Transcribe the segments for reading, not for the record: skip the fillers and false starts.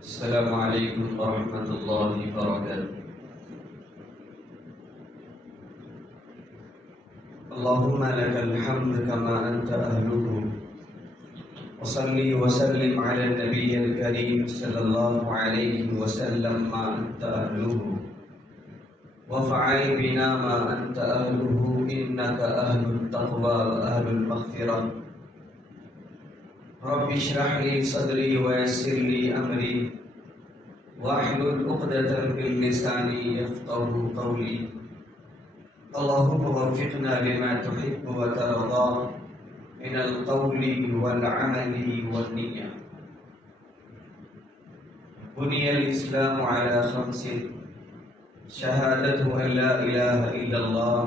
السلام علیکم ورحمۃ اللہ وبرکاتہ۔ اللهم لك الحمد كما أنت أهله، وصلي وسلم على النبي الكريم صلى الله عليه وسلم ما أنت أهله، وافعل بنا ما أنت أهله، إنك أهل التقوى وأهل المغفرة۔ رب اشرح لي صدري ويسر لي أمري واحلل عقدة من لساني يفقهوا قولي۔ اللهم وفقنا لما تحب وترضى من القول والعمل والنية۔ بني الإسلام على خمس: شهادة أن لا إله إلا الله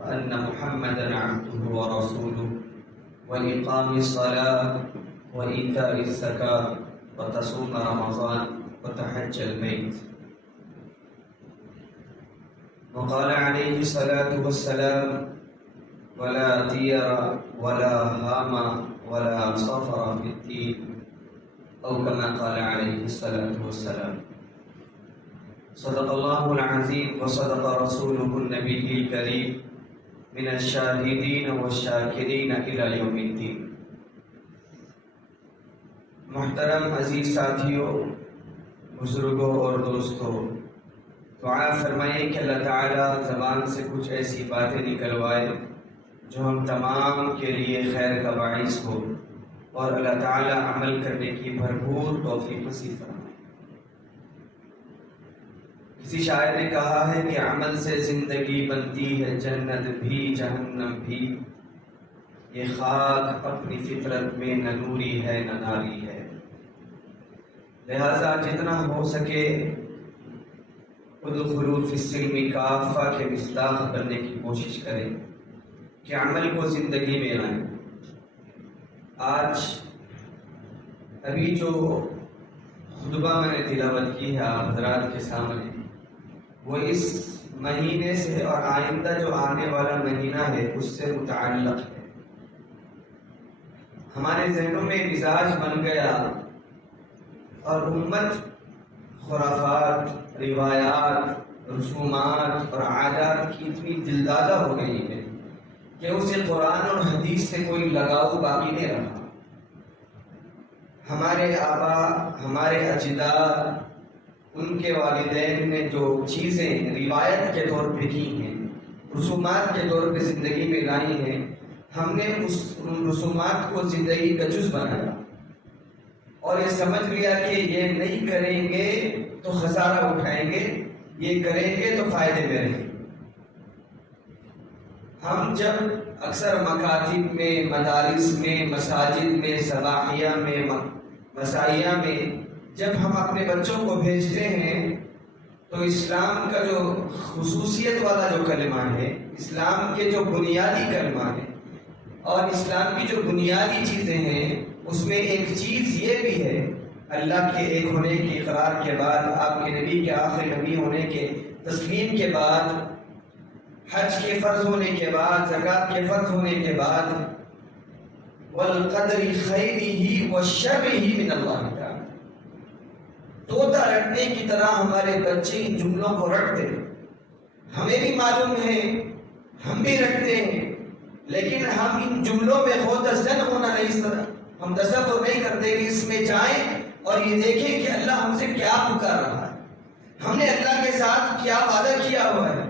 وأن محمدا عبده ورسوله، وإقام الصلاة وإيتاء الزكاة وتصوم رمضان وتحج البيت۔ وقال عليه الصلاة والسلام: ولا طير ولا هام ولا صفر في الدين، أو كما قال عليه الصلاة والسلام۔ صدق الله العظيم وصدق رسوله النبي الكريم، من الشاهدين والشاكرين إلى يوم الدين۔ محترم عزیز ساتھیوں، بزرگوں اور دوستوں، دعا فرمائیے کہ اللہ تعالیٰ زبان سے کچھ ایسی باتیں نکلوائے جو ہم تمام کے لیے خیر کا باعث ہو، اور اللہ تعالیٰ عمل کرنے کی بھرپور توفیق نصیب فرمائے۔ کسی شاعر نے کہا ہے کہ عمل سے زندگی بنتی ہے جنت بھی جہنم بھی، یہ خاک اپنی فطرت میں نہ نوری ہے نہ ناری ہے۔ لہذا جتنا ہو سکے ادخلوا فی السلم کافہ کے مصداق بننے کی کوشش کریں کہ عمل کو زندگی میں لائیں۔ آج ابھی جو خطبہ میں نے تلاوت کی ہے آپ حضرات کے سامنے، وہ اس مہینے سے اور آئندہ جو آنے والا مہینہ ہے اس سے متعلق ہے۔ ہمارے ذہنوں میں مزاج بن گیا اور امت خرافات، روایات، رسومات اور عادات کی اتنی دلدادہ ہو گئی ہے کہ اسے قرآن اور حدیث سے کوئی لگاؤ باقی نہیں رہا۔ ہمارے آبا، ہمارے اجداد، ان کے والدین نے جو چیزیں روایت کے طور پہ کی ہیں، رسومات کے طور پہ زندگی میں لائی ہیں، ہم نے ان رسومات کو زندگی کا جز بنایا اور یہ سمجھ لیا کہ یہ نہیں کریں گے تو خسارہ اٹھائیں گے، یہ کریں گے تو فائدے میں رہیں گے۔ ہم جب اکثر مکاتب میں، مدارس میں، مساجد میں، صلاحیہ میں، مسائیہ میں جب ہم اپنے بچوں کو بھیجتے ہیں تو اسلام کا جو خصوصیت والا جو کلمہ ہے، اسلام کے جو بنیادی کلمہ ہے اور اسلام کی جو بنیادی چیزیں ہیں، اس میں ایک چیز یہ بھی ہے، اللہ کے ایک ہونے کے اقرار کے بعد، آپ کے نبی کے آخری نبی ہونے کے تسلیم کے بعد، حج کے فرض ہونے کے بعد، زکوٰۃ کے فرض ہونے کے بعد، والقدر خیرہ وشرہ من اللہ تعالی، طوطا رٹنے کی طرح ہمارے بچے ان جملوں کو رٹتے ہیں۔ ہمیں بھی معلوم ہے، ہم بھی رٹتے ہیں، لیکن ہم ان جملوں میں خود زن ہونا نہیں، ہم تصور نہیں کرتے کہ اس میں جائیں اور یہ دیکھیں کہ اللہ ہم سے کیا پکار رہا ہے، ہم نے اللہ کے ساتھ کیا وعدہ کیا ہوا ہے۔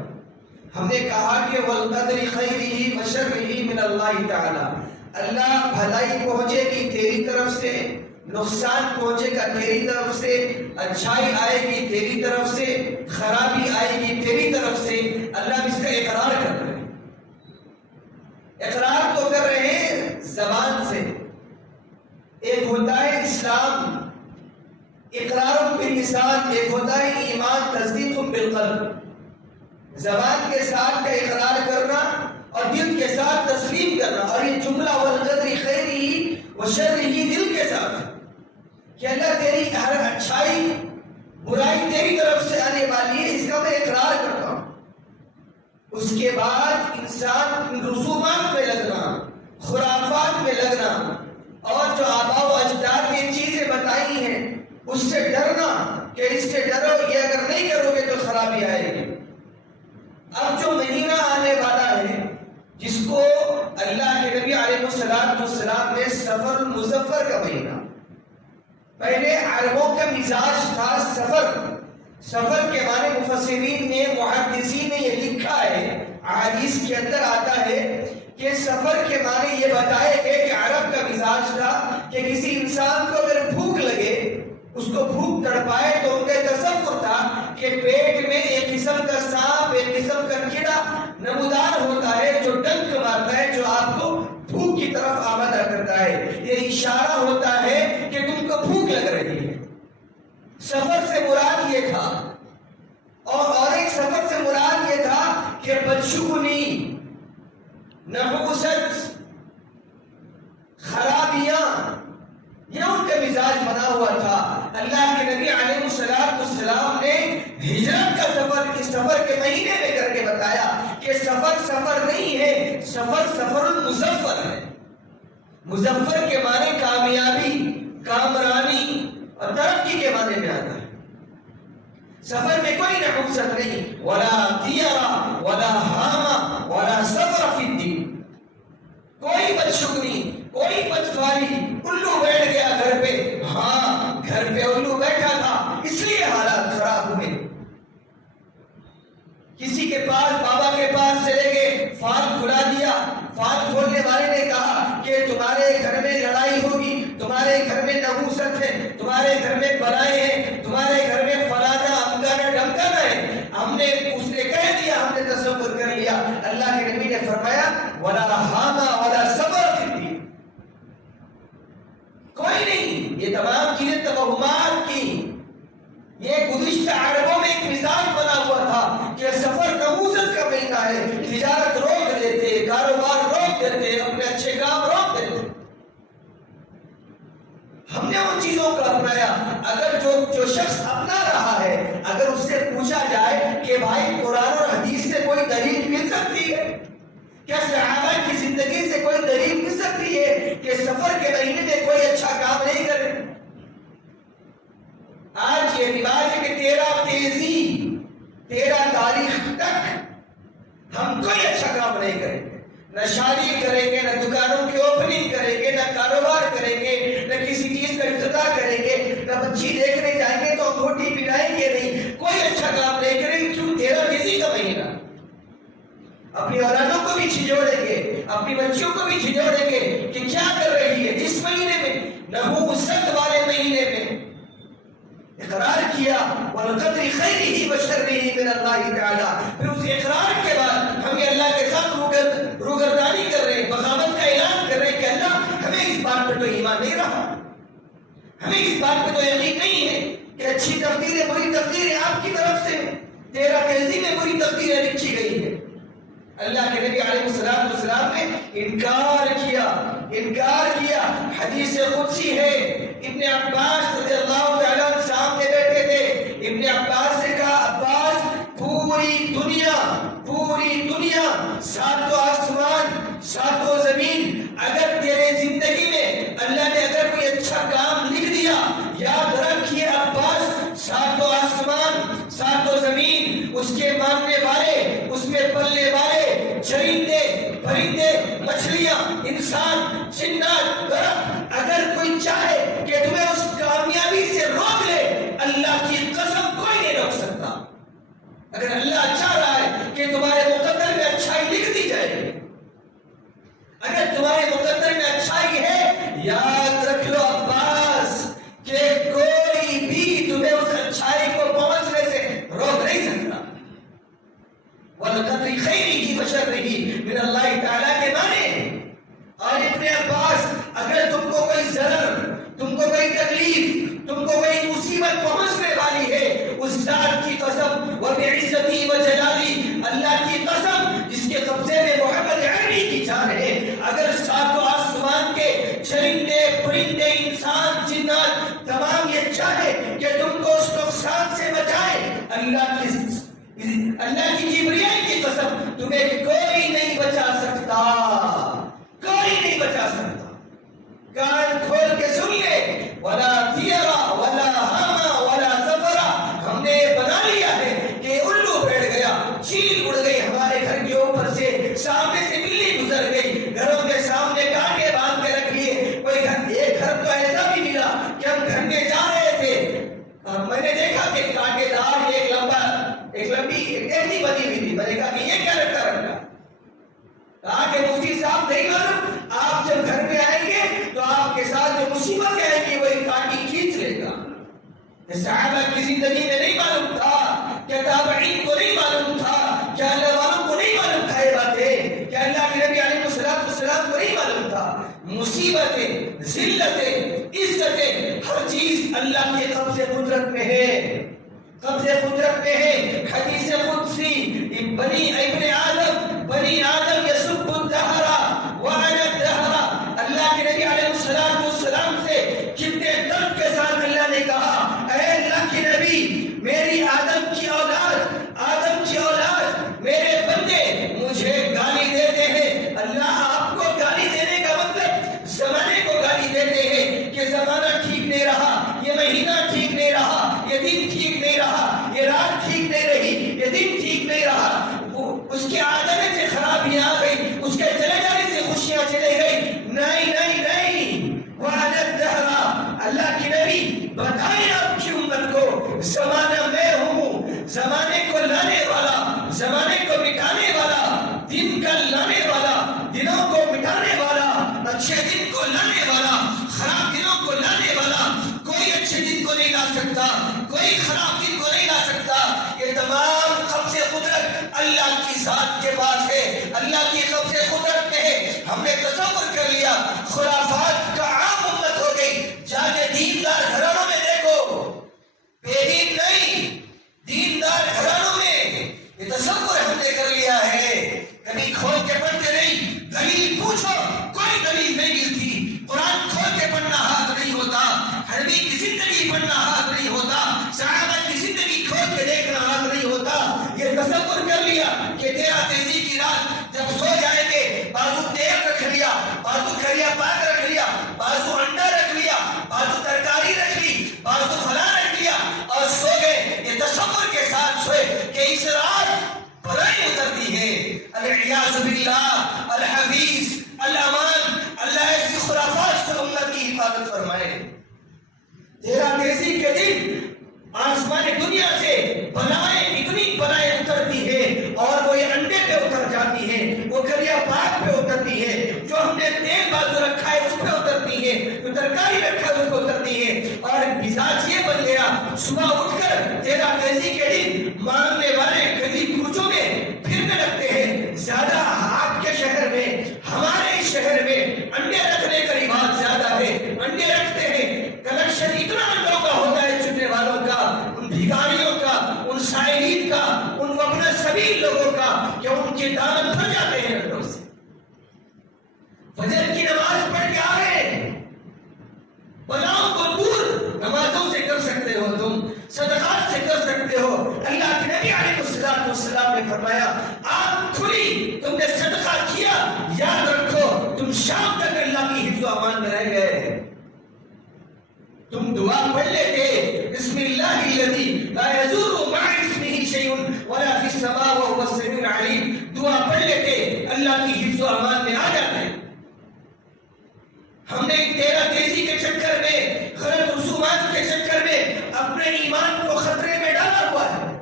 ہم نے کہا کہ والقدر خیرہ وشرہ من اللہ تعالی، اللہ بھلائی پہنچے گی تیری طرف سے، نقصان پہنچے گا تیری طرف سے، اچھائی آئے گی تیری طرف سے، خرابی آئے گی تیری طرف سے۔ اللہ اس کا اقرار کر رہے ہیں، اقرار تو کر رہے ہیں زبان سے۔ ایک ہوتا ہے اسلام اقرار باللسان، ایک ہوتا ہے ایمان تصدیق بالقلب، زبان کے ساتھ کا اقرار کرنا اور دل کے ساتھ تسلیم کرنا، اور یہ جملہ والقدر خیرہ وشرہ دل کے ساتھ کہ اللہ تیری ہر اچھائی برائی تیری طرف سے آنے والی ہے، اس کا میں اقرار کرتا ہوں۔ اس کے بعد انسان رسومات میں لگنا، خرافات میں لگنا، اور جو آباء و اجداد نے چیزیں بتائی ہیں اس سے ڈرنا کہ اس سے ڈرو، یہ اگر نہیں کرو گے تو خرابی آئے گی۔ اب جو مہینہ آنے والا ہے جس کو اللہ کے نبی علیہ السلام نے سفر المظفر کا مہینہ، پہلے عربوں کا مزاج تھا سفر، سفر کے معنی مفسرین نے محدثین نے یہ لکھا ہے، احادیث کے اندر آتا ہے کہ سفر کے معنی یہ بتائے گئے کہ عرب کا مزاج تھا کہ کسی انسان کو اگر بھوک لگے، اس کو بھوک تڑپائے تو ان کا تصور تھا کہ پیٹ میں ایک قسم کا سانپ، ایک قسم کا کیڑا نمودار ہوتا ہے جو ڈنک مارتا ہے، جو آپ کو بھوک کی طرف آمادہ کرتا ہے، یہ اشارہ ہوتا ہے کہ تم کو بھوک لگ رہی ہے۔ سفر سے مراد یہ تھا، اور ایک سفر سے مراد یہ تھا کہ بدشگونی، نحوست، خرابیاں، یہ ان کا مزاج بنا ہوا تھا۔ اللہ کے نبی علیہ السلام نے ہجرت کا سفر اس سفر کے مہینے میں کر کے بتایا کہ سفر سفر نہیں ہے، سفر سفر المظفر ہے۔ مظفر کے معنی کامیابی، کامرانی اور ترقی کے معنی میں آتا ہے۔ سفر میں کوئی نحوست نہیں، ولا طیرہ ولا ہامہ ولا سفر فی الدین، کوئی بدشگنی، کوئی بدفعلی۔ الو بیٹھ گیا گھر پہ، ہاں گھر پہ الو بیٹھا تھا اس لیے حالات خراب ہوئے۔ کسی کے پاس، بابا کے پاس چلے گئے، فال کھلا دیا، فال کھولنے والے نے کہا کہ تمہارے گھر میں لڑائی ہوگی، تمہارے گھر میں نحوست ہے، تمہارے گھر میں بلائیں ہیں، تمہارے گھر میں فلانا امکانا ڈمکانا ہے۔ اس نے کہہ دیا، ہم نے تصور کر لیا۔ اللہ کے نبی نے فرمایا ولا ہاما ولا صبر فی الدین، کوئی نہیں۔ یہ تمام چیزیں توہمات کی، یہ گزشتہ عربوں میں ایک مزاج بنا ہوا تھا کہ سفر نحوست کا مہینہ ہے، تجارت روک دیتے، کاروبار روک دیتے، اپنے اچھے کام روک دیتے۔ ہم نے ان چیزوں کو اپنایا۔ اگر جو شخص اپنا رہا ہے، اگر اس سے پوچھا جائے کہ بھائی قرآن اور حدیث سے کوئی دلیل مل سکتی ہے، کیا صحابہ کی زندگی سے کوئی دلیل مل سکتی ہے کہ سفر کے مہینے میں کوئی اچھا کام نہیں کرے؟ آج یہ رواج ہے کہ 13 تاریخ تک ہم کوئی اچھا کام نہیں کریں گے، نہ شادی کریں گے، نہ دکانوں کی اوپننگ کریں گے، نہ کاروبار کریں گے، نہ کسی چیز کا افتتاح کریں گے، نہ بچی دیکھنے جائیں گے تو انگوٹھی پہنائیں گے نہیں، کوئی اچھا کام نہیں کریں گے۔ کیوں؟ 13 کا مہینہ، اپنی اولادوں کو بھی چھجوڑیں گے، اپنی بچیوں کو بھی چھجوڑیں گے کہ کیا کر رہی ہے جس مہینے میں، نحوست والے مہینے میں۔ اقرار کیا وَالْقَدْرِ خَيْرِهِ وَشَرِّهِ مِنَ اللَّهِ تَعَالَى، پھر اس اقرار کے بعد ہم یہ اللہ کے ساتھ روگردانی کر رہے ہیں، بغاوت کا اعلان کر رہے ہیں کہ اللہ ہمیں اس بات پہ تو ایمان نہیں رہا، ہمیں اس بات پہ تو یقین نہیں ہے کہ اچھی تقدیریں بری تقدیریں آپ کی طرف سے، 13 میں بری تقدیریں لکھی گئی ہے۔ اللہ کے نبی علیہ السلام نے انکار کیا۔ حدیث قدسی ہے، ابن عباس رضی اللہ تعالیٰ عنہ سامنے بیٹھے تھے، ابن عباس نے کہا عباس پوری دنیا، ساتوں آسمان، ساتوں زمین، اگر تیرے زندگی میں اللہ نے اگر کوئی اچھا کام لکھ دیا، یاد رکھیے عباس، ساتوں آسمان، ساتوں زمین، اس کے ماننے والے، اس میں پلنے والے، چرندے، پرندے، مچھلیاں، انسان، جنات، درخت، اگر کوئی چاہے کہ تمہیں اس کامیابی سے روک لے، اللہ کی قسم کوئی نہیں روک سکتا۔ اگر اللہ چاہ رہا ہے کہ تمہارے مقدر میں اچھائی لکھ دی جائے، اگر تمہارے مقدر میں اچھائی ہے، یاد رکھ لو عباس کہ کوئی بھی تمہیں اس اچھائی کو پہنچنے سے روک نہیں سکتا۔ وَالْقَدْرِ خَيْرِهِ وَشَرِّهِ مِنَ اللَّهِ تعالیٰ کے معنی۔ اور ابن عباس، اگر تم کو کوئی ضرر، تم کو کوئی تکلیف، تم کو کوئی مصیبت پہنچنے والی ہے، اس ذات کی قسم وَبِعِزَّتِهِ وَجَلَالِهِ، اللہ کی قسم جس کے قبضے میں محمد عربی کی جان ہے، اگر ساتوں آسمان کے چرندے، پرندے، انسان، جنات تمام یہ چاہے کہ تم کو اس نقصان سے بچائے، اللہ کی کبریائی کی قسم تمہیں کوئی نہیں بچا سکتا، کوئی نہیں بچا سکتا۔ کان کھول کے سن لے، ولا طیرہ ولا میں نے دیکھا کہ کانٹے دار ایک لمبی ایک ٹہنی بنی ہوئی تھی. میں نے کہا کہ یہ کیا رکھا رکھا؟ کہا کہ مفتی صاحب نہیں معلوم، آپ جب گھر میں آئیں گے تو آپ کے ساتھ جو مصیبت آئے گی وہ ایک کانٹی کھینچ لے گا. صحابہ کی زندگی میں نہیں معلوم تھا، کیا تابعین کو نہیں معلوم تھا، کیا اللہ والوں کو نہیں معلوم تھا یہ باتیں، کیا اللہ کے نبی علیہ السلام کو نہیں معلوم تھا. مصیبتیں، ذلتیں، عزتیں، ہر چیز اللہ کے قبض قدرت میں ہے، قبض قدرت میں ہے. حدیث قدسی بنی آدم یسب الدہر وانا الدہر. اللہ کے نبی علیہ السلام سے کتنے درد کے ساتھ اللہ نے کہا، اے اللہ کے نبی، میری آدم کی اولاد میرے بندے مجھے گالی دیتے ہیں. اللہ آپ کو گالی دینے کا مطلب زمانے کو گالی دیتے ہیں کہ زمانہ ٹھیک نہیں رہا، یہ مہینہ ٹھیک نہیں رہا، یہ دن ٹھیک نہیں رہا، یہ رات ٹھیک نہیں رہی، یہ دن ٹھیک نہیں رہا. اس کے آ جانے سے خرابیاں آ گئی، اس کے چلے جانے سے خوشیاں چلے گئی. نہیں نہیں نہیں، وعد الدہرا. اللہ کی نبی بتائیں آپ کی امت کو، زمانہ میں ہوں، زمانے کو لانے والا، زمانے کو مٹانے والا، دن کا لانے والا، دنوں کو مٹانے والا، اچھے دن کو لانے والا، خراب دنوں کو لانے والا. کوئی اچھے دن کو نہیں لا سکتا، کوئی خراب دن کو نہیں لا سکتا. یہ تمام قبض قدرت اللہ کی ذات کے پاس ہے، اللہ کی قبض قدرت میں ہے. ہم نے تصور کر لیا، خرافات کا عام امت ہو گئی. جا کے دیندار گھرانوں میں دیکھو، بے دین نہیں، دیندار گھرانوں میں یہ تصور ہم نے کر لیا ہے. کبھی کھول کے پڑھتے نہیں، دلیل پوچھو کوئی دلیل نہیں ملتی. قرآن کھول کے پڑھنا حق نہیں ہوتا، حربی کی زندگی پڑھنا حق نہیں ہوتا، صحابہ کی زندگی کھول کے دیکھنا حق نہیں ہوتا. یہ تصور کر لیا کہ تیرا تیزی کی رات جب سو جائیں گے، بازو تیل رکھ لیا، بازو کھریا پاک رکھ لیا، بازو انڈا رکھ لیا، بازو ترکاری رکھ لی، بازو فلاں رکھ لیا اور سو گئے. یہ تصور کے ساتھ سوئے کہ اس رات بلائی اترتی ہے. العیاذ باللہ، الحفیظ، الامان. اللہ ایسی خرافات سے امت کی حفاظت فرمائے. تیرا تیزی کے دن آسمان دنیا سے بلائیں، اتنی بلائیں اترتی ہے اور وہ یہ انڈے پہ اتر جاتی ہے، وہ کھریا پاک پہ اترتی ہے، جو ہم نے تیل بازو رکھا ہے اس پہ اترتی ہے، جو ترکاری رکھا ہے اس پہ اترتی ہے. اور مزاج یہ بن گیا، صبح اٹھ کر تیرا تیزی کے دن مانگنے والے گلی کوچوں میں پھرنے لگتے ہیں. زیادہ آپ کے شہر میں، ہمارے شہر میں انڈے رکھنے کا رواج زیادہ ہے. انڈے رکھتے ہیں، کلیکشن اتنا انڈوں کا ہوتا ہے، چننے والوں کا، ان بھکاریوں کا، ان سائلین کا، ان وابنہ سبیل لوگوں کا، کہ ان کے دامن بھر جاتے ہیں انڈوں سے. فجر کی نماز پڑھ کے آ گئے، بلاؤں کو دور نمازوں سے کر سکتے ہو، تم صدقات سے کر سکتے ہو. اللہ کے نبی علیہ السلام نے فرمایا، آنکھ کھلی، تم نے صدقہ کیا، یاد رکھو تم شام تک اللہ کی حفظ و امان میں رہ گئے. تم دعا پڑھ لیتے، بسم اللہ الذی لا یضر مع اسمہ شیء ولا فی السماء وهو السمیع العلیم. دعا پڑھ لیتے، اللہ کی حفظ و امان میں آ جاتے. ہم نے تیرا تیزی کے چکر میں، غلط رسومات کے چکر میں اپنے ایمان کو خطرے میں ڈالا ہوا ہے.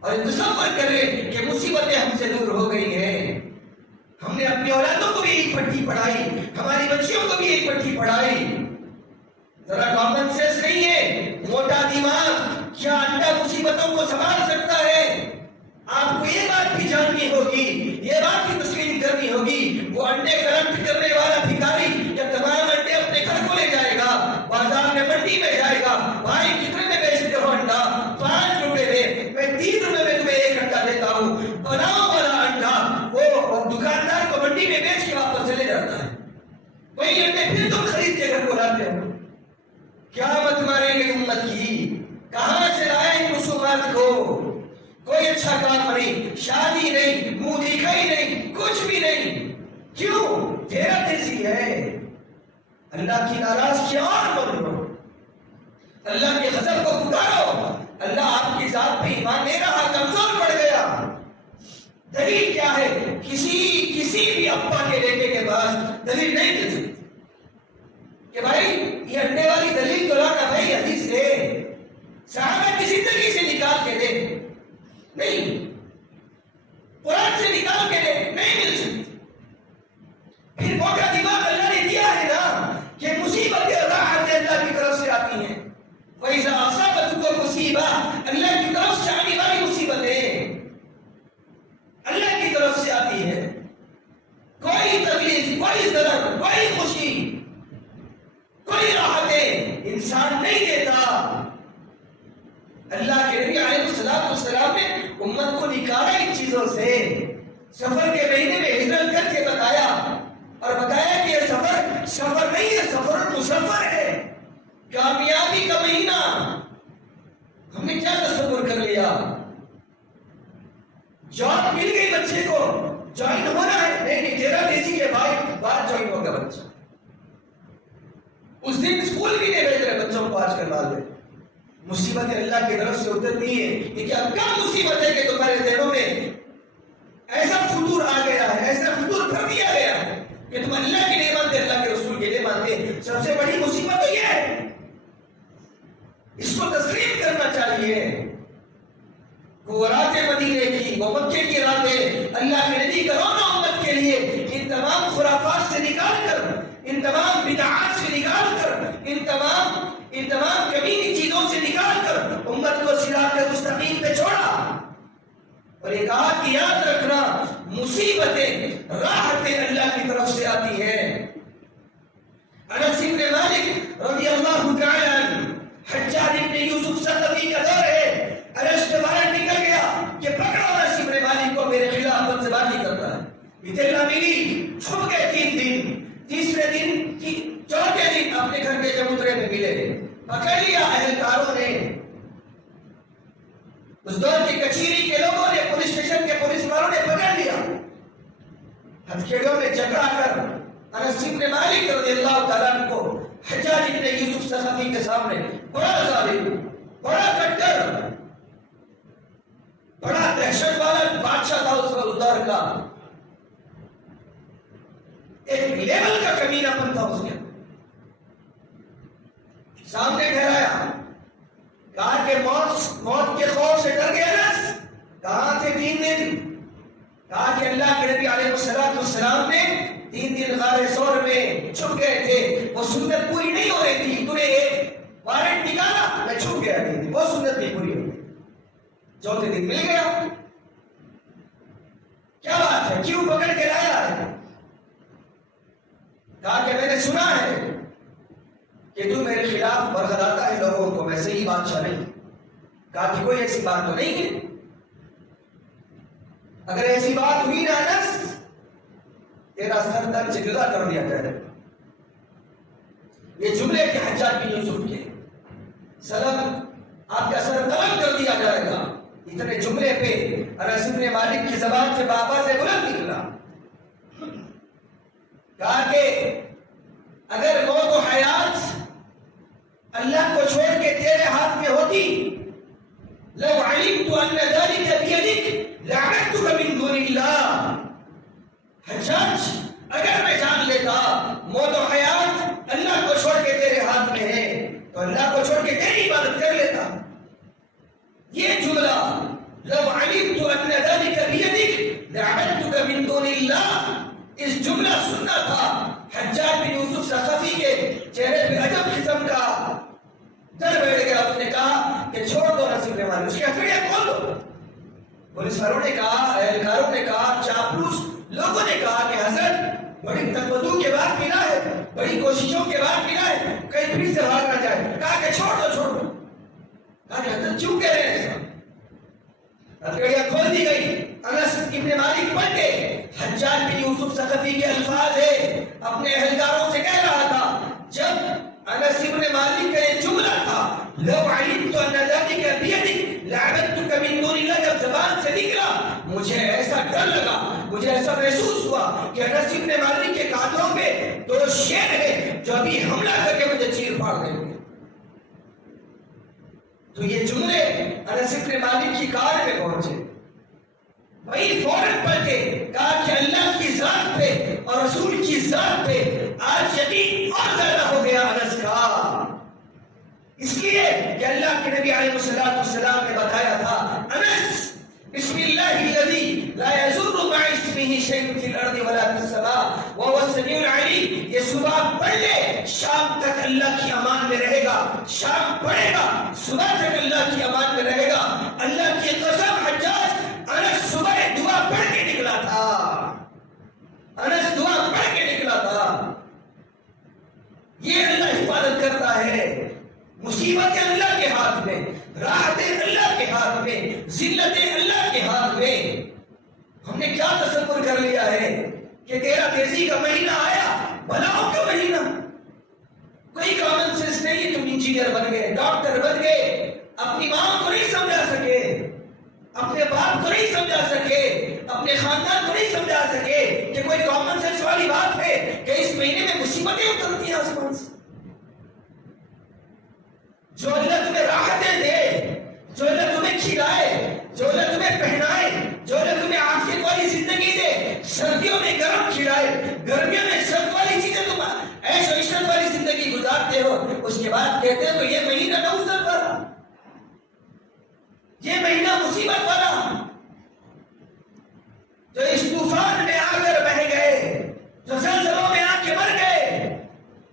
اور تصور کریں کہ مصیبتیں ہم سے دور ہو گئی ہیں. ہم نے اپنی اولادوں کو بھی ایک پٹھی پڑھائی، ہماری بچیوں کو بھی ایک پٹھی پڑھائی. ذرا کامن سینس نہیں ہے، موٹا دماغ کیا انڈا مصیبتوں کو سنبھال سکتا ہے؟ آپ کو یہ بات بھی جاننی ہوگی، یہ بات بھی تسلیم کرنی ہوگی. وہ انڈے کرپٹ کرنے والا بھکاری یا تمام انڈے اپنے گھر کو لے جائے گا، بازار میں منڈی میں جائے گا، بھائی کتنے میں بیچتے ہو انڈا؟ 5 روپے میں 3 روپے میں تمہیں ایک انڈا دیتا ہوں. بناؤ والا انڈا وہ دکاندار کو منڈی میں بیچ کے واپس چلے جاتا ہے. وہی انڈے پھر تم خرید کے گھر کو لاتے ہو. کیا مت ماریں گے امت کی؟ کہاں سے لائے ان رسومات کو؟ کوئی اچھا کام نہیں، شادی نہیں، منہ دکھائی نہیں، کچھ بھی نہیں. کیوں؟ تیرا تیزی ہے. اللہ کی ناراض کیا اور بن لو، اللہ کے غضب کو پکارو. اللہ آپ کی ذات پہ ایمان نہیں رہا، کمزور پڑ گیا. دلیل کیا ہے؟ کسی بھی ابا کے بیٹے کے پاس دلیل نہیں مل سکتی کہ بھائی یہ انڈے والی دلیل تو لانا بھائی حدیث ہے. وَإِذَا أَصَابَتْكُمْ مُصِيبَةٌ، اللہ کی طرف سے آنے والی مصیبتیں اللہ کی طرف سے آتی ہے. کوئی تکلیف، کوئی ضرر، کوئی خوشی، کوئی راحتیں انسان نہیں دیتا. اللہ کے نبی علیہ السلام نے امت کو نکالا ان چیزوں سے. سفر کے مہینے میں ہجرت کر کے بتایا، اور بتایا کہ یہ سفر نہیں ہے، سفر المسافر ہے، کامیابی کا مہینہ. ہم نے کیا تصور کر لیا؟ جاب مل گئی بچے کو، جوائن ہونا ہے، نہیں تیرا دیسی کے بعد جوائن ہوگا بچہ. اس دن اسکول بھی نہیں بھیج رہے بچوں کو آج کل والے. مصیبتیں اللہ کی طرف سے اترتی ہے. یہ کیا مصیبت ہے کہ تمہارے ذہنوں میں ایسا فطور آ گیا ہے، ایسا فطور بھر دیا گیا ہے کہ تم اللہ کے نہیں مانتے، اللہ کے رسول کے نہیں مانتے. سب سے بڑی مصیبت تو یہ ہے، اس کو تسلیم کرنا چاہیے. وہ راتیں مدینے کی، وہ مکے کی راتیں اللہ کے نبی کا رونا امت کے لیے. ان تمام خرافات سے نکال کر، ان تمام بدعات سے نکال کر، ان تمام کمینی چیزوں سے نکال کر امت کو صراط مستقیم پہ چھوڑا. اور یہ کہا کہ یاد رکھنا، مصیبتیں، راحتیں اللہ کی طرف سے آتی ہیں. انس بن مالک رضی اللہ تعالی عنہ، حجاج بن یوسف ثقفی کا دور ہے، ارسٹ وارنٹ نکل گیا کہ پکڑو انس بن مالک کو، میرے خلاف بدزبانی کرتا ہے. اطلاع ملی، چھپ گئے 3 دن. تیسرے دن، چوتھے دن اپنے گھر کے چبوترے میں ملے، پکڑ لیا اہلکاروں نے. اس دور کی کچہری کے لوگوں نے، پولیس اسٹیشن کے پولیس والوں نے پکڑ لیا. ہتھیلیوں میں جکڑا کر انس بن مالک رضی اللہ تعالیٰ عنہ کو حجاج بن یوسف ثقفی کے سامنے، بڑا ظالم، بڑا کٹر، بڑا دہشت والا بادشاہ تھا اس دور کا، ایک لیول کا کمینہ پن تھا. اس نے سامنے ٹھہرایا، کہا کہ موت کے خوف سے ڈر گیا انس. کہاں تھے 3 دن؟ کہا کہ اللہ کے نبی علیہ السلام نے 3 دن غار ثور میں چھپ گئے تھے، وہ سنت پوری نہیں ہو رہی تھی، تو نے ایک وارنٹ نکالا، میں چھپ گیا 3 دن، وہ سنت نہیں پوری ہو گئی. چوتھے دن مل گیا. کیا بات ہے، کیوں پکڑ کے لایا ہے؟ کہا کہ میں نے سنا ہے کہ تو میرے خلاف برگلاتا ہے لوگوں کو، میں صحیح بادشاہ نہیں. کہا کہ کوئی ایسی بات تو نہیں ہے. اگر ایسی بات ہوئی نا انس، تیرا سر تن سے جدا کر دیا جائے. یہ جملے کے حجاج بن یوسف کے، سلام آپ کا سر قلم کر دیا جائے گا. اتنے جملے پہ انس بن مالک کی زبان سے بابا سے بلند نکلا. کہا کہ اگر موت و حیات اللہ کو چھوڑ کے تیرے ہاتھ میں ہوتی، لو علمت ان ذلك بيدك لعنتك من دون اللہ. حجاج، اگر میں جان لیتا موت و حیات اللہ کو چھوڑ کے تیرے ہاتھ میں ہے تو اللہ کو چھوڑ کے تیری عبادت کر لیتا. یہ جملہ لو علمت ان ذلك بيدك لعنتك من دون اللہ، اس جملہ سننا تھا. حجاج بن یوسف ثقفی کے چہرے پہ عجب قسم کا ڈر بیٹھ گیا. اس نے کہا کہ چھوڑ دو انس بن مالک، اس کی ہتھیلیاں کھول دو. پولیس والوں نے کہا، اہلکاروں نے کہا، چاپلوس لوگوں نے کہا کہ حضرت بڑی تقدو کے بعد ملا ہے، بڑی کوششوں کے بعد ملا ہے، کہیں پھر سے بھاگ نہ جائے. کہا کہ چھوڑ دو، چھوڑ دو. کہا کہ حضرت کیوں کہہ رہے ہیں ایسا؟ ہتھیلیاں کھول دی گئی. انس بن مالک پڑھ گئے. حجاج بن یوسف ثقفی کے الفاظ ہے، اپنے اہلکاروں سے کہہ رہا تھا. جب انس بن مالک کا یہ جملہ تھا، لو علمت ان ذلك بيدك لعبدتك من دون اللہ، جب زبان سے نکلا، مجھے ایسا ڈر لگا، مجھے ایسا محسوس ہوا کہ انس بن مالک کے کانٹوں پہ 2 شیر ہیں جو ابھی حملہ کر کے مجھے چیر پھاڑ دیں گے. تو یہ جملے انس بن مالک کی کار میں پہنچے. وہی فوراً پڑھ کے کہا کہ اللہ کی ذات پہ اور رسول کی ذات پہ آج یقین اور زیادہ ہو گیا انس کا. اس لیے کہ اللہ کے نبی علیہ السلام نے بتایا تھا، انس بسم اللہ الذی لا یضر مع اسمہ شیء فی الارض ولا فی السماء وهو السمیع العلیم. یہ صبح پڑھ لے شام تک اللہ کی امان میں رہے گا. شام پڑھے گا صبح تک اللہ کی امان میں رہے گا. اللہ کی قسم حجاج انس صبح دعا پڑھ کے نکلا تھا. انس دعا پڑھ کے نکلا تھا. یہ اللہ حفاظت کرتا ہے. مصیبتیں اللہ کے ہاتھ میں, راحتیں اللہ کے ہاتھ میں, ذلتیں اللہ کے ہاتھ میں. ہم نے کیا تصور کر لیا ہے کہ تیرا تیزی کا مہینہ آیا, بلاؤں کا مہینہ. کوئی کامن سینس نہیں. تم انجینئر بن گئے, ڈاکٹر بن گئے, اپنی ماں کو نہیں سمجھا سکے, اپنے باپ کو نہیں سمجھا سکے, اپنے خاندان کو نہیں سمجھا سکے کہ کوئی کامن سینس والی بات ہے کہ اس مہینے میں مصیبتیں اترتی ہیں آسمان سے. جو اللہ تمہیں راحتیں دے, جو اللہ تمہیں کھلائے, جو اللہ تمہیں پہنائے, جو اللہ تمہیں عافیت والی زندگی دے, سردیوں میں گرم کھلائے, گرمیوں میں سرد والی چیزیں تم ایش و عشرت والی زندگی گزارتے ہو, اس کے بعد کہتے ہو یہ مہینہ نوزل والا, یہ مہینہ مصیبت والا. جو اس طوفان میں آ کر بہ گئے, جو زلزلوں میں آ کے مر گئے,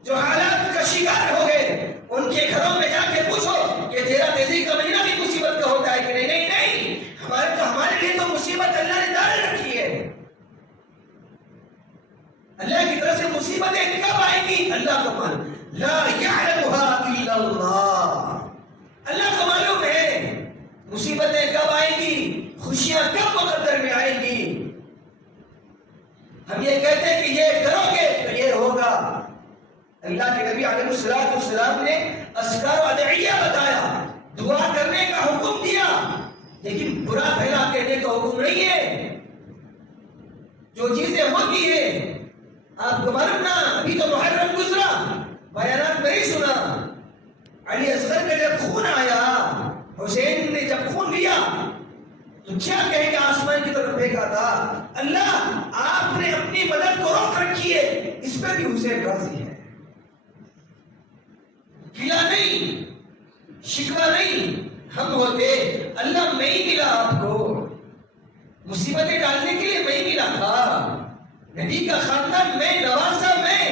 جو حالات کا شکار ہو گئے, ان کے گھروں میں جا کے پوچھو کہ تیرا تیزی کا مہینہ بھی مصیبت کا ہوتا ہے کہ نہیں. نہیں نہیں, ہمارے لیے تو مصیبت اللہ نے ڈال رکھی ہے. اللہ کی طرف سے مصیبتیں کب آئیں گی اللہ کو معلوم. لا يعلمها الا اللہ, اللہ کو معلوم ہے مصیبتیں کب آئیں گی, خوشیاں کب مقدر میں آئیں گی. ہم یہ کہتے ہیں کہ یہ کرو گے تو یہ ہوگا. اللہ کے نبی علیہ السلام نے اذکار و ادعیہ بتایا, دعا کرنے کا حکم دیا, لیکن برا بھلا کہنے کا حکم نہیں ہے. جو چیزیں ہوتی ہیں آپ کو معلوم نا, ابھی تو محرم گزرا, بیانات نہیں سنا. علی اصغر کا جب خون آیا, حسین نے جب خون لیا تو کیا کہیں گے, آسمان کی طرف پھینکا تھا, اللہ آپ نے اپنی مدد کو روک رکھی ہے, اس پہ بھی حسین راضی ہے. گلا نہیں, شکوہ نہیں. ہم ہوتے اللہ میں ہی ملا آپ کو, مصیبتیں ڈالنے کے لیے میں ہی ملا تھا, نبی کا خاندان میں, نوازا میں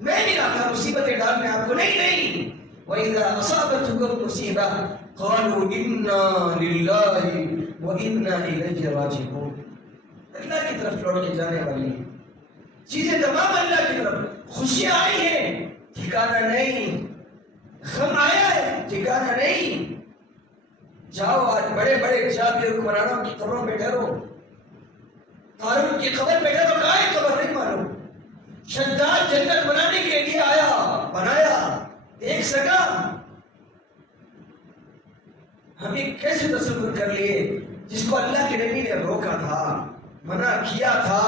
ملا تھا مصیبتیں ڈالنے آپ کو. نہیں نہیں, وَإِذَا أَصَابَتْهُمْ مُصِيبَةٌ قَالُوا إِنَّا لِلَّهِ وَإِنَّا إِلَيْهِ رَاجِعُونَ. اللہ کی طرف لوٹ کے جانے والی چیزیں تمام اللہ کی طرف. خوشیاں آئی ہیں, ٹھکانہ نہیں. غم آیا ہے, ٹھکانہ نہیں. جاؤ آج بڑے بڑے جابر حکمرانوں کی قبروں پہ ٹھہرو. قارون کی قبر پہ ٹھہرو, کہاں ہے قبر نہیں معلوم. شداد جنت بنانے کے لیے آیا, بنایا, دیکھ سکا. ہم یہ کیسے تصور کر لیے جس کو اللہ کے نبی نے روکا تھا, منع کیا تھا,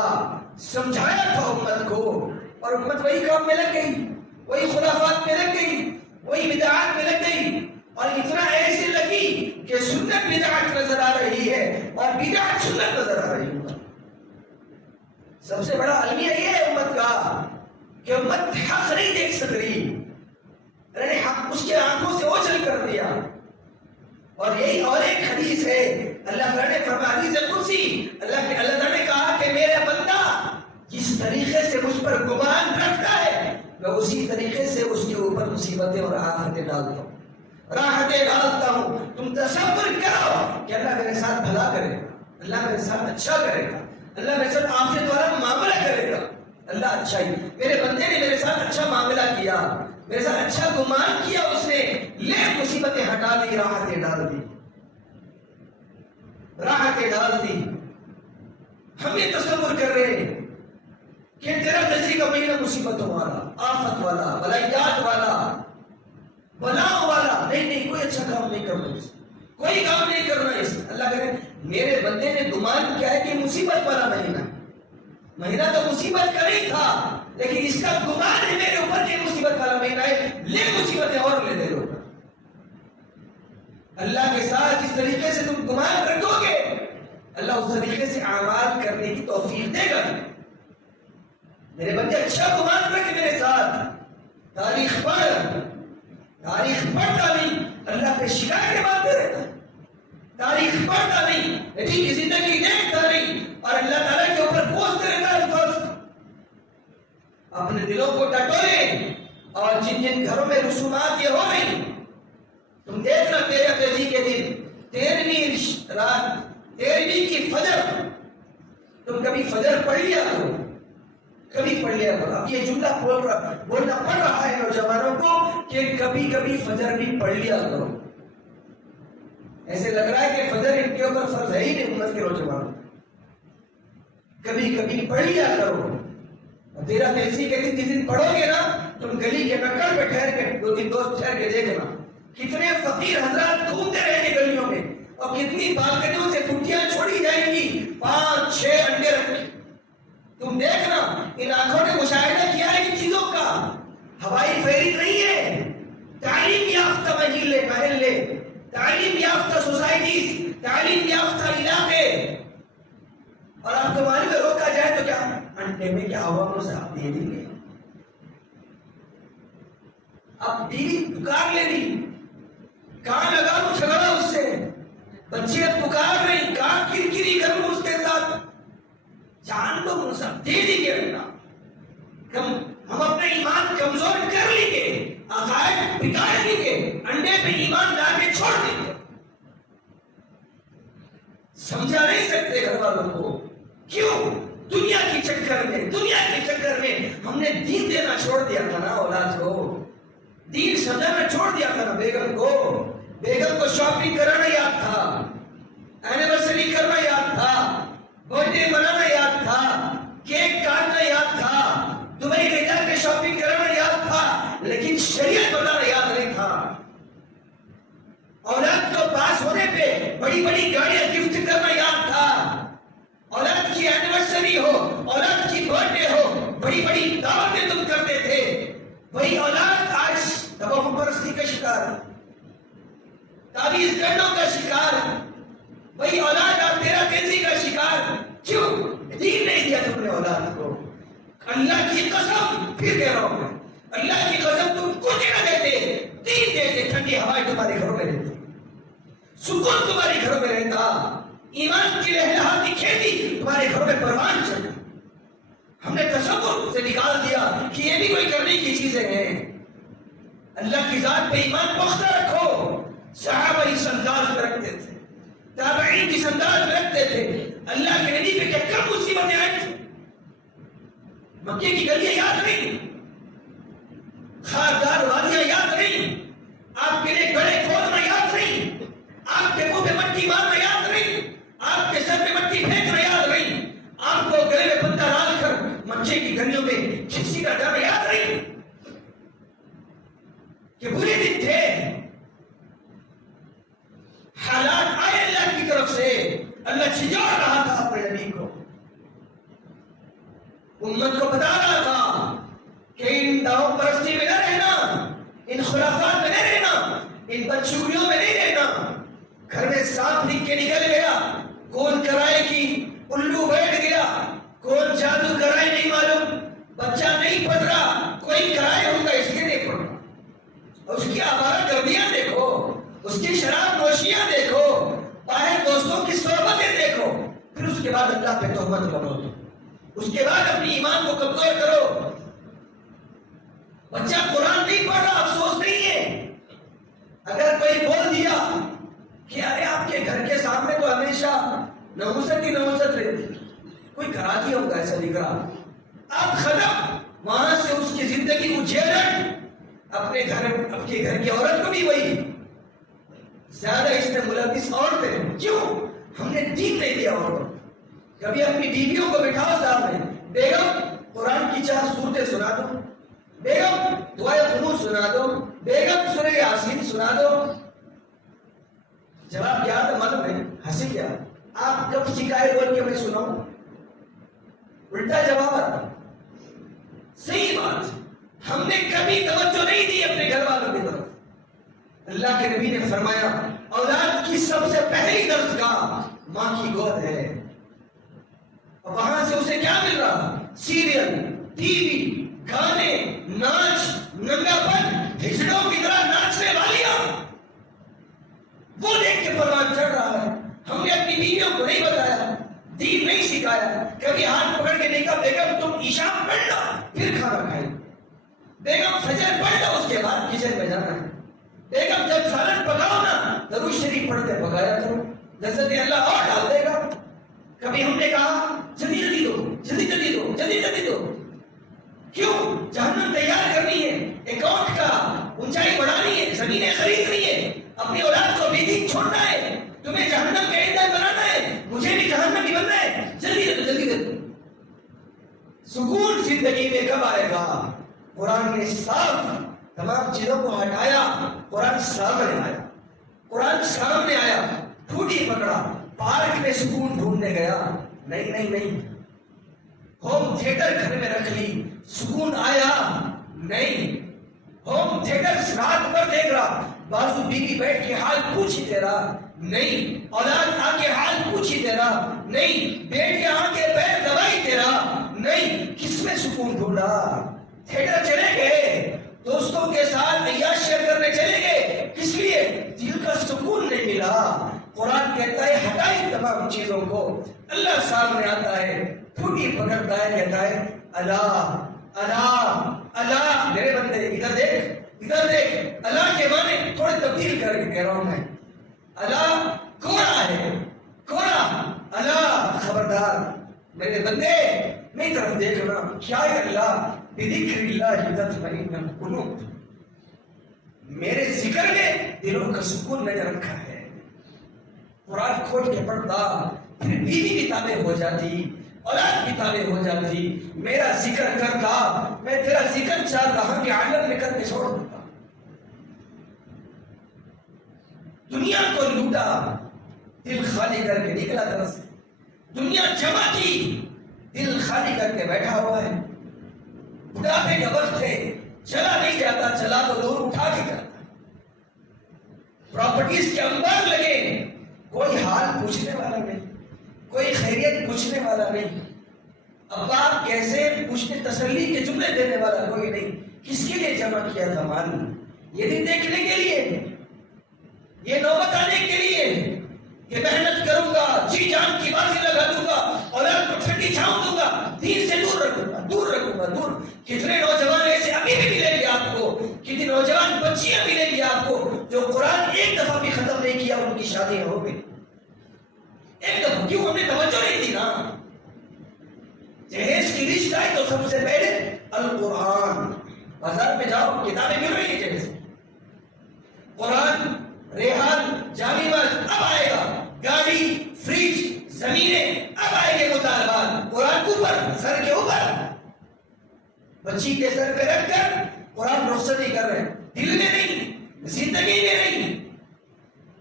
سمجھایا تھا امت کو, اور امت وہی کام میں لگ گئی, وہی خرافات میں لگ گئی, وہی بدعات میں لگ گئی. اور اتنا ایسے لگی کہ سنت بدعات نظر آ رہی ہے اور بدعات سنت نظر آ رہی ہے. سب سے بڑا المیہ یہ ہے امت کا کہ امت حق نہیں دیکھ سک رہی, اللہ نے حق اس کے آنکھوں سے اوجھل کر دیا. اور یہی اور ایک حدیث ہے, اللہ تعالیٰ نے فرمایا, حدیث قدسی, اللہ تعالیٰ نے کہا کہ میرا بندہ جس طریقے سے مجھ پر گمان رکھتا ہے میں اسی طریقے سے اس کے اوپر مصیبتیں اور آفتیں ڈالتا ہوں, راحتیں ڈالتا ہوں. تم تصور کرو کہ اللہ میرے ساتھ بھلا کرے گا, اللہ میرے ساتھ اچھا کرے گا, اللہ میرے ساتھ آفت والا معاملہ کرے گا. اللہ اچھا ہی, میرے بندے نے میرے ساتھ اچھا معاملہ کیا, میرے ساتھ اچھا گمان کیا, اس نے لے مصیبتیں ہٹا دی, راحتیں ڈال دی, راحتیں ڈال دی. ہم یہ تصور کر رہے ہیں کہ تیرا تیزی کا مہینہ مصیبتوں والا, آفت والا, بلائیات والا, بلاؤں والا. نہیں نہیں, کوئی اچھا کام نہیں کرنا, کوئی کام نہیں کرنا. اس اللہ کرے میرے بندے نے گمان کیا ہے کہ مصیبت والا مہینہ تو مصیبت کا نہیں تھا, لیکن اس کا گمان ہے میرے اوپر کہ مصیبت والا مہینہ ہے, لے مصیبتیں اور لے دے لو. اللہ کے ساتھ جس طریقے سے تم گمان رکھو گے اللہ اس طریقے سے اعمال کرنے کی توفیق دے گا. میرے بندے اچھا گمان رکھ میرے ساتھ, تاریخ پڑھ تعلیم, اللہ پہ شکایتیں مانتے رہتا. تاریخ پڑھتا نہیں، نبی کی زندگی دیکھتا نہیں، اور اللہ تعالیٰ کے اوپر کوستے رہتا ہے الفاظ۔ اپنے دلوں کو ٹٹولے، اور جن جن گھروں میں رسومات یہ ہو رہی، تم دیکھنا 13 تیزی کے دن، 13ویں رات، 13ویں کی فجر، تم کبھی فجر پڑھ لیا کرو، کبھی پڑھ لیا کرو۔ اب یہ جملہ بولنا پڑ رہا ہے نوجوانوں کو کہ کبھی کبھی فجر بھی پڑھ لیا کرو۔ ایسے لگ رہا ہے کہ فجر ان کے اوپر فرض ہے ہی نہیں امت کے نوجوانوں، کبھی کبھی پڑھ لیا کرو۔ 13 تیزی کے دن جس دن پڑھو گے نا، تم گلی کے نکڑ پہ ٹھہر کے 2-3 دوست ٹھہر کے دیکھنا، کتنے فقیر حضرات گھومتے رہیں گے گلیوں میں، اور کتنی بالکنیوں سے پٹیاں چھوڑی جائیں گی 5-6 انڈے رکھ کے۔ تم دیکھنا، ان آنکھوں نے مشاہدہ کیا ہے ان چیزوں کا۔ ہوائی پھیری نہیں ہے، تعلیم یافتہ محلے، تعلیم یافتہ سوسائٹیز، تعلیم یافتہ علاقے، اور آپ کو معلوم ہے روکا جائے تو کیا انڈے میں کیا ہوا سے آپ دے دیں گے۔ اب بیوی پکار لے رہی، کان لگا لو جھگڑا اس سے، بچے پکار رہی، کان کرکری کروں اس کے ساتھ، جان تو منصب دے دیں گے اللہ۔ ہم اپنا ایمان کمزور کر لیں گے، عقائد بگاڑ لیں گے، انڈے پہ ایمان لا کے چھوڑ دیں گے۔ سمجھا نہیں سکتے گھر والوں کو، کیوں؟ دنیا کے چکر میں ہم نے دین دینا چھوڑ دیا تھا نا اولاد کو، دین سمجھانا چھوڑ دیا تھا نا بیگم کو شاپنگ کرانا یاد تھا، اینیورسری کرنا یاد تھا، برتھ ڈے منانا یاد تھا، کیک کاٹنا یاد تھا، دبئی لے جا کے شاپنگ کرانا یاد تھا، لیکن شریعت بتانا یاد نہیں تھا۔ اولاد کو پاس ہونے پہ بڑی بڑی گاڑیاں گفٹ کرنا یاد تھا، اولاد کی اینیورسری ہو، اولاد کی برتھ ڈے ہو، بڑی بڑی دعوتیں تم کرتے تھے۔ وہی اولاد آج توہم پرستی کا شکار، تعویذ گنڈوں کا شکار، وہی اولاد آج 13 تیزی کا شکار۔ کیوں؟ دین نہیں دیا تم نے اولاد کو۔ اللہ کی قسم پھر کہہ رہا ہوں میں، اللہ کی قسم تم کچھ نہ دیتے، دین دیتے، ٹھنڈی ہوائیں تمہارے گھروں میں رہتی، سکون تمہارے گھروں میں رہتا، ایمان کی لہلہاتی کھیتی تمہارے گھروں میں پروان چڑھتی۔ ہم نے تصور سے نکال دیا کہ یہ بھی کوئی کرنے کی چیزیں ہیں۔ اللہ کی ذات پہ ایمان پختہ رکھو۔ صحابہ اس انداز میں رکھتے تھے، تابعین اس انداز میں رکھتے تھے۔ اللہ کے نبی پہ کیا کم مصیبتیں آئی تھیں، مکے کی گلیاں یاد نہیں، خاردار وادیاں یاد نہیں، آپ کے لیے گڑے کھودنا یاد نہیں، آپ کے منہ پہ مٹی مارنا یاد نہیں، آپ کے سر پہ مٹی پھینکنا یاد نہیں، آپ کو گلے میں پتہ ڈال کر مچھے کی گلیوں میں کھسی کا ڈر یاد نہیں، کہ برے دن تھے، حالات آئے اللہ کی طرف سے، اللہ چھجوڑ رہا تھا اپنے نبی کو، امت کو بتا رہا تھا کہ ان دعوت پرستی میں نہ رہنا، ان خرافات میں نہ رہنا، ان بدشگونیوں میں نہیں رہنا۔ گھر میں سانپ لکھ کے نکل گیا، کون کرائے کی الو بیٹھ گیا، کون جادو کرائے نہیں معلوم، بچہ نہیں پڑھ رہا، کوئی کرائے ہوگا اس لیے نہیں پڑھ رہا، اور اس کی آوارہ گردیاں دیکھو، اس کی شراب نوشیاں دیکھو، باہر دوستوں کی صحبتیں دیکھو، پھر اس کے بعد اللہ پہ تہمت کرو، اس کے بعد اپنی ایمان کو کمزور کرو۔ بچہ قرآن نہیں پڑھ رہا، افسوس نہیں ہے، اگر کوئی بول دیا کہ ارے آپ کے گھر کے سامنے تو ہمیشہ نوست ہی نوست رہتی، کوئی کرا دیا ہوگا ایسا دکھ رہا، آپ ختم، وہاں سے اس کی زندگی اجھیلن، اپنے گھر کی عورت کو بھی وہی، زیادہ اس میں ملوث عورتیں، کیوں؟ ہم نے دین نہیں دیا عورتوں۔ کبھی اپنی بیویوں کو بٹھاؤ سامنے، بیگم قرآن کی 4 سورتیں سنا دو، بیگم دعائے قنوت سنا دو، بیگم سورہ یاسین سنا دو۔ جواب کیا تھا معلوم ہے؟ ہنسی کیا، آپ کب سکھائے بول کے میں سناؤں؟ الٹا جواب آتا۔ صحیح بات، ہم نے کبھی توجہ نہیں دی اپنے گھر والوں کی طرف۔ اللہ کے نبی نے فرمایا اولاد کی سب سے پہلی درسگاہ ماں کی گود ہے، اور وہاں سے اسے کیا مل رہا؟ سیریل، ٹی وی، گانے، ناچ، ننگا پن، ہجڑوں کی طرح ناچنے والیاں، وہ دیکھ کے پروان چڑھ رہا ہے۔ بیویوں کو نہیں بتایا، دین نہیں سکھایا، کبھی ہاتھ پکڑ کے نہیں کہا بیگم تم عشاء پڑھ لو پھر کھانا کھائیں، بیگم فجر پڑھ لو اس کے بعد کچن میں جانا ہے، بیگم جب سالن پکاؤ نا درود شریف پڑھتے پکایا کرو، لذت اللہ اور ڈال دے گا۔ کبھی ہم نے کہا جلدی جلدی دو، جلدی جلدی دو، جلدی جلدی دو، کیوں؟ جہنم تیار کرنی ہے، اکاؤنٹ کا اونچائی بڑھانی ہے، زمینیں خریدنی ہے، اپنی اولاد کو بے دین چھوڑنا ہے، تمہیں جہنم کا ایندھن بنانا ہے، مجھے بھی جہنمی بننا ہے، جلدی دے دو، جلدی دے دو۔ سکون زندگی میں کب آئے گا؟ قرآن نے صاف تمام چیزوں کو ہٹایا، قرآن سامنے آیا، قرآن سامنے آیا، ٹھوٹی پکڑا، پارک میں سکون ڈھونڈنے گیا، نہیں نہیں نہیں، ہوم تھیٹر گھر میں رکھ لی، سکون آیا نہیں، ہوم تھیٹر رات پر دیکھ رہا، بازو بیوی بیٹھ کے حال پوچھی تیرا نہیں، اولاد آ کے حال پوچھی تیرا نہیں، بیٹھ کے آ کے پیر دبائی تیرا نہیں، کس میں سکون ڈھونڈا؟ تھیٹر چلے گئے، دوستوں کے ساتھ عیاشیاں کرنے چلے گئے، کس لیے؟ دل کا سکون نہیں ملا۔ قرآن کہتا ہے ہٹائی تمام چیزوں کو، اللہ سامنے آتا ہے، ٹھوٹی پکڑتا ہے، کہتا ہے اللہ اللہ اللہ، میرے بندے ادھر دیکھ، ادھر دیکھ، اللہ کے معنی تھوڑے تبدیل کر کے کہہ رہا ہوں میں، اللہ کوڑا ہے، کوڑا، اللہ خبردار، میرے بندے میری طرف دیکھنا، کیا ہے اللہ بذکر اللہ تطمئن القلوب، میرے ذکر میں دلوں کا سکون میں نے رکھا ہے۔ قرآن کھول کے پڑھتا، پھر بیوی بھی تابع ہو جاتی، اولاد بھی تابع ہو جاتی، میرا ذکر کرتا، میں تیرا ذکر چاہتا ہوں کہ عالم میں کر کے چھوڑ دیتا۔ دنیا کو لوٹا، دل خالی کر کے نکلا طرف سے، دنیا جمع کی، دل خالی کر کے بیٹھا ہوا ہے، بڑھاپے کا وقت ہے، چلا نہیں جاتا، چلا تو دور اٹھا کے جاتا، پراپرٹیز کے انبار لگے، کوئی حال پوچھنے والا نہیں، کوئی خیریت پوچھنے والا نہیں، ابا کیسے پوچھنے تسلی کے جملے دینے والا کوئی نہیں۔ کس کے لیے جمع کیا تھا مال؟ یہ دن دیکھنے کے لیے، یہ نوبت آنے کے لیے کہ محنت کروں گا، جی جان کی بازی لگا دوں گا، اولاد کو ٹھنڈی چھاؤں دوں گا، دین سے دور رکھوں گا، دور رکھوں گا، دور۔ کتنے نوجوان ایسے ابھی بھی ملیں گے آپ کو، کتنی نوجوان بچیاں ملیں گی آپ کو جو قرآن ایک دفعہ بھی ختم نہیں کیا، ان کی شادیاں ہو گئی ایک دفعہ، کیوں؟ ہم نے توجہ نہیں دی نا۔ جہیز کی لسٹ آئی تو سب سے پہلے القرآن، بازار میں جاؤ کتابیں مل رہی ہیں جہیز، قرآن، ریحان، جامی مسجد، اب آئے گا گاڑی، فریج، زمینیں، اب آئے گے مطالبات، قرآن اوپر، سر کے اوپر، بچی کے سر پہ رکھ کر قرآن رخصتی کر رہے ہیں، دل میں نہیں، زندگی میں نہیں،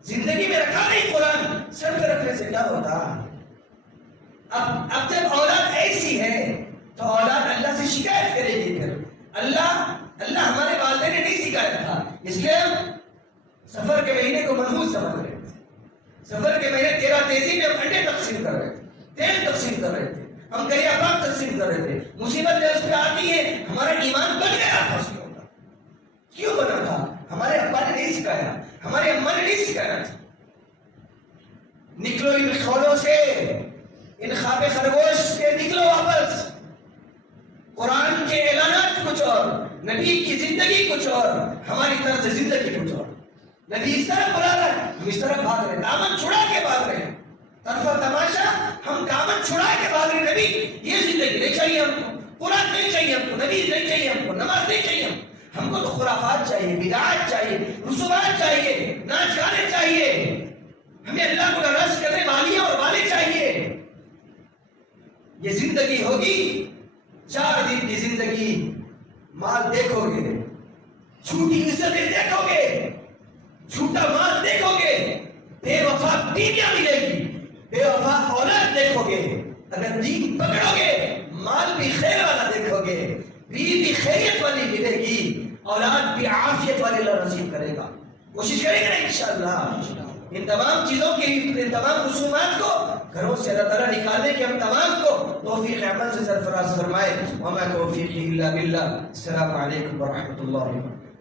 زندگی میں رکھا نہیں قرآن، سر پہ رکھنے سے کیا ہوتا؟ اب جب اولاد ایسی ہے تو اولاد اللہ سے شکایت کرے گی، پھر اللہ ہمارے والدین نے نہیں سکھایا تھا، اس لیے ہم سفر کے مہینے کو منحوس سمجھ رہے تھے، سفر کے مہینے 13 تیزی میں ہم انڈے تقسیم کر رہے تھے، تیل تقسیم کر رہے تھے، ہم کریا پاک تقسیم کر رہے تھے، مصیبت جب اس پہ آتی ہے ہمارا ایمان بن گیا تھا، اس کے اوپر کیوں بنا تھا؟ ہمارے ابا نے نہیں سکھایا، ہمارے اماں نے نہیں سکھایا تھا۔ نکلو ان خولوں سے، ان خواب خرگوش سے نکلو واپس، قرآن کے اعلانات کچھ اور، نبی کی زندگی کچھ اور، ہماری طرف سے زندگی کچھ اور، نبی اس طرح بلا رہا ہے، ہم اس طرح بھاگ رہے ہیں، دامن چھڑا کے بھاگ رہے ہیں، طرفہ تماشا، ہم دامن چھڑا کے بھاگ رہے ہیں، نبی یہ زندگی نہیں چاہیے ہم کو، قرآن نہیں چاہیے ہم کو، نبی نہیں چاہیے ہم کو، نماز نہیں چاہیے ہم کو تو خرافات چاہیے، بدعات چاہیے، رسومات چاہیے، ناچ گانے چاہیے، ہمیں اللہ کو ناراض کرنے والیاں اور والے چاہیے۔ یہ زندگی ہوگی 4 دن کی زندگی، مال دیکھو گے، جھوٹی عزتیں دیکھو گے، جھوٹا مال دیکھو گے، بے وفا بیویاں ملے گی، بے وفا اولاد دیکھو گے، اگر دین پکڑو گے مال بھی خیر والا دیکھو گے، بیوی بھی خیریت والی ملے گی، اولاد بھی عافیت والی اللہ نصیب کرے گا۔ کوشش کریں گے نا انشاءاللہ ان تمام چیزوں کی، ان تمام رسومات کو گھروں سے اللہ تعالیٰ نکالنے کے ہم تمام کو توفیق عمل سے سرفراز فرمائے۔ وما توفیقی الا باللہ۔ السلام علیکم ورحمۃ اللہ وبرکاتہ۔